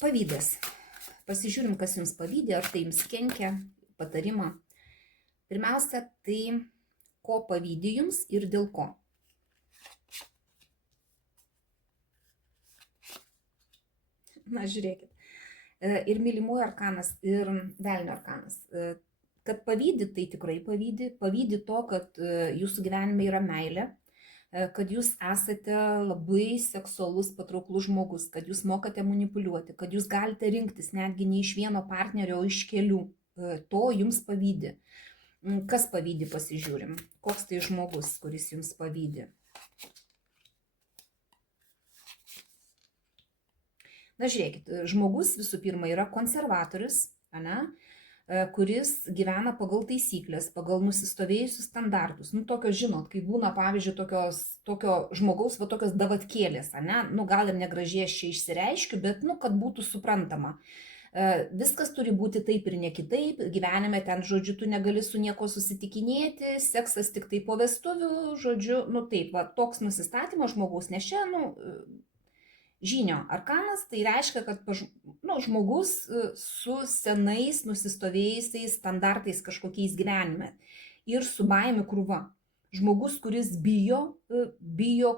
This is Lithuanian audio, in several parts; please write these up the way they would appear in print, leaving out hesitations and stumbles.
Pavydas. Pasižiūrim, kas jums pavydė, ar tai jums kenkia, patarimą. Pirmiausia, tai ko pavydė jums ir dėl ko. Na, žiūrėkit. Ir mylimojo arkanas, ir velnio arkanas. Kad pavydė, tai tikrai pavydė. Pavydė to, kad jūsų gyvenime yra meilė, kad jūs esate labai seksualus, patrauklus žmogus, kad jūs mokate manipuliuoti, kad jūs galite rinktis netgi ne iš vieno partnerio, o iš kelių. To jums pavydė. Kas pavydė, pasižiūrim. Koks tai žmogus, kuris jums pavydė. Na, žiūrėkit, žmogus visų pirma yra konservatorius, kuris gyvena pagal taisyklės, pagal nusistovėjusius standartus. Nu, tokios, žinot, kai būna, pavyzdžiui, tokio žmogaus, va tokios davatkėlės, nu, gal ir negražiai aš čia išsireiškiu, bet, nu, kad būtų suprantama. Viskas turi būti taip ir ne kitaip, gyvenime ten, žodžiu, tu negali su nieko susitikinėti, seksas tik tai po vestuvių, žodžiu, nu, taip, va, toks nusistatymas žmogaus, nes čia, nu, žynio arkanas, tai reiškia, kad žmogus su senais nusistovėjusiais standartais kažkokiais gyvenime ir su baimių krūva. Žmogus, kuris bijo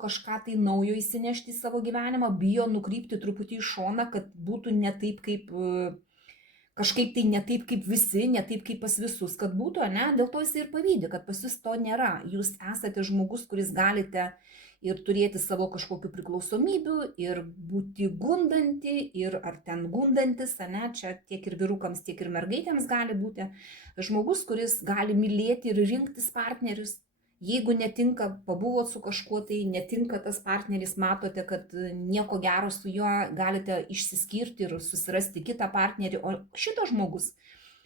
kažką tai naujo įsinešti į savo gyvenimą, bijo nukrypti truputį į šoną, kad būtų ne taip kaip, kažkaip tai ne taip kaip visi, ne taip kaip pas visus, kad būtų, dėl to jis ir pavydi, kad pas jūs to nėra. Jūs esate žmogus, kuris galite ir turėti savo kažkokių priklausomybių, ir būti gundanti, ir ar ten gundantis, čia tiek ir vyrukams, tiek ir mergaitėms gali būti. Žmogus, kuris gali mylėti ir rinktis partnerius. Jeigu netinka, pabuvot su kažkuo, tai netinka tas partneris, matote, kad nieko gero su juo, galite išsiskirti ir susirasti kitą partnerį. O šitas žmogus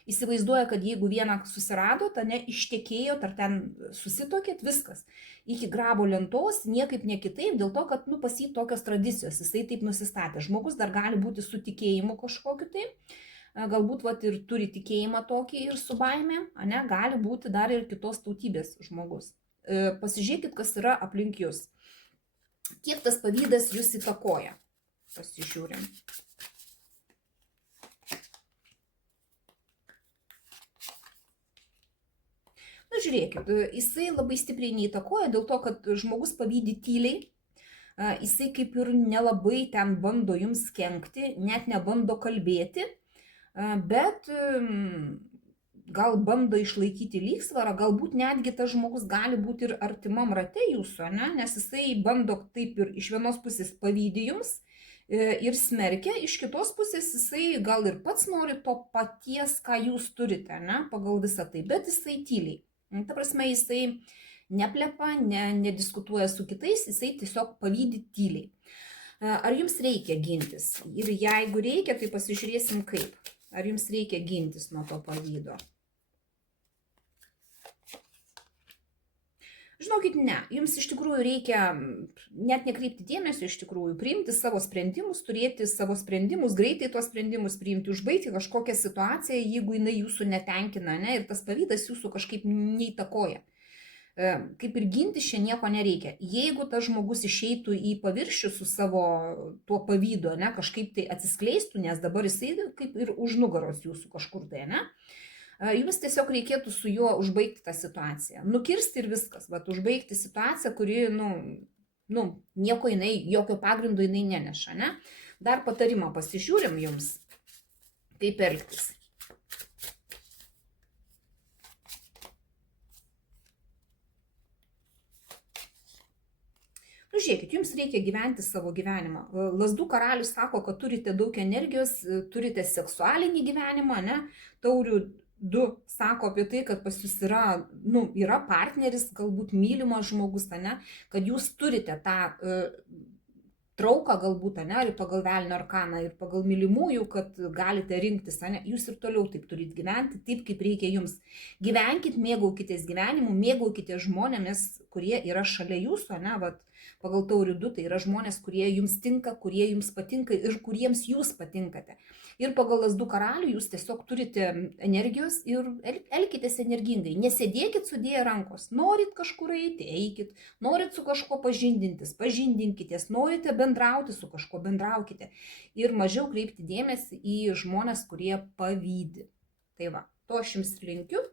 įsivaizduoja, kad jeigu vieną susiradot, ištekėjot, ar ten susitokėt, viskas. Iki grabo lentos, niekaip ne kitaip, dėl to, kad pas jį tokios tradicijos, jisai taip nusistatė. Žmogus dar gali būti su tikėjimu kažkokiu tai, galbūt ir turi tikėjimą tokį ir su baime, gali būti dar ir kitos tautybės žmogus. Pasižiūrėkit, kas yra aplink jūs. Kiek tas pavydas jūs įtakoja? Pasižiūrim. Na, žiūrėkit, jisai labai stipriai neįtakoja dėl to, kad žmogus pavydi tyliai, jisai kaip ir nelabai ten bando jums kenkti, net nebando kalbėti, bet gal bando išlaikyti lygsvarą, galbūt netgi tas žmogus gali būti ir artimam rate jūsų, nes jisai bando taip ir iš vienos pusės pavydi jums ir smerkia, iš kitos pusės jisai gal ir pats nori to paties, ką jūs turite, pagal visą tai, bet jisai tyliai. Ta prasme, jisai neplepa, nediskutuoja su kitais, jisai tiesiog pavydi tyliai. Ar jums reikia gintis? Ir jeigu reikia, tai pasižiūrėsim kaip. Ar jums reikia gintis nuo to pavydo? Žinokit, ne. Jums iš tikrųjų reikia net nekreipti dėmesio, iš tikrųjų, priimti savo sprendimus, turėti savo sprendimus, greitai tuos sprendimus priimti, užbaigti kažkokią situaciją, jeigu jinai jūsų netenkina, ir tas pavydas jūsų kažkaip neįtakoja. Kaip ir gintis čia nieko nereikia. Jeigu tas žmogus išeitų į paviršių su savo tuo pavydu, kažkaip tai atsiskleistų, nes dabar jisai kaip ir už nugaros jūsų kažkur tai, jums tiesiog reikėtų su juo užbaigti tą situaciją. Nukirsti ir viskas, užbaigti situaciją, kuri, nieko jinai, jokio pagrindo jinai neneša, Dar patarimą pasižiūrim jums, kaip elgtis. Žiūrėkit, jums reikia gyventi savo gyvenimą. Lazdų karalius sako, kad turite daug energijos, turite seksualinį gyvenimą, Taurių 2 sako apie tai, kad pas jūs yra partneris, galbūt mylimas žmogus, kad jūs turite tą trauką galbūt, ir pagal velnio arkaną, ir pagal mylimųjų, kad galite rinktis, jūs ir toliau taip turit gyventi, taip kaip reikia jums. Gyvenkit, mėgaukitės gyvenimu, mėgaukitės žmonėmis, kurie yra šalia jūsų, pagal taurių 2 tai yra žmonės, kurie jums tinka, kurie jums patinka ir kuriems jūs patinkate. Ir pagal Lazdų karalių jūs tiesiog turite energijos ir elkitės energingai. Nesėdėkit sudėję rankos. Norit kažkur eiti, eikit. Norit su kažko pažindinkitės. Norite bendrauti su kažko, bendraukite. Ir mažiau kreipti dėmesį į žmonės, kurie pavydi. Tai va, to aš jums linkiu.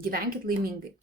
Gyvenkit laimingai.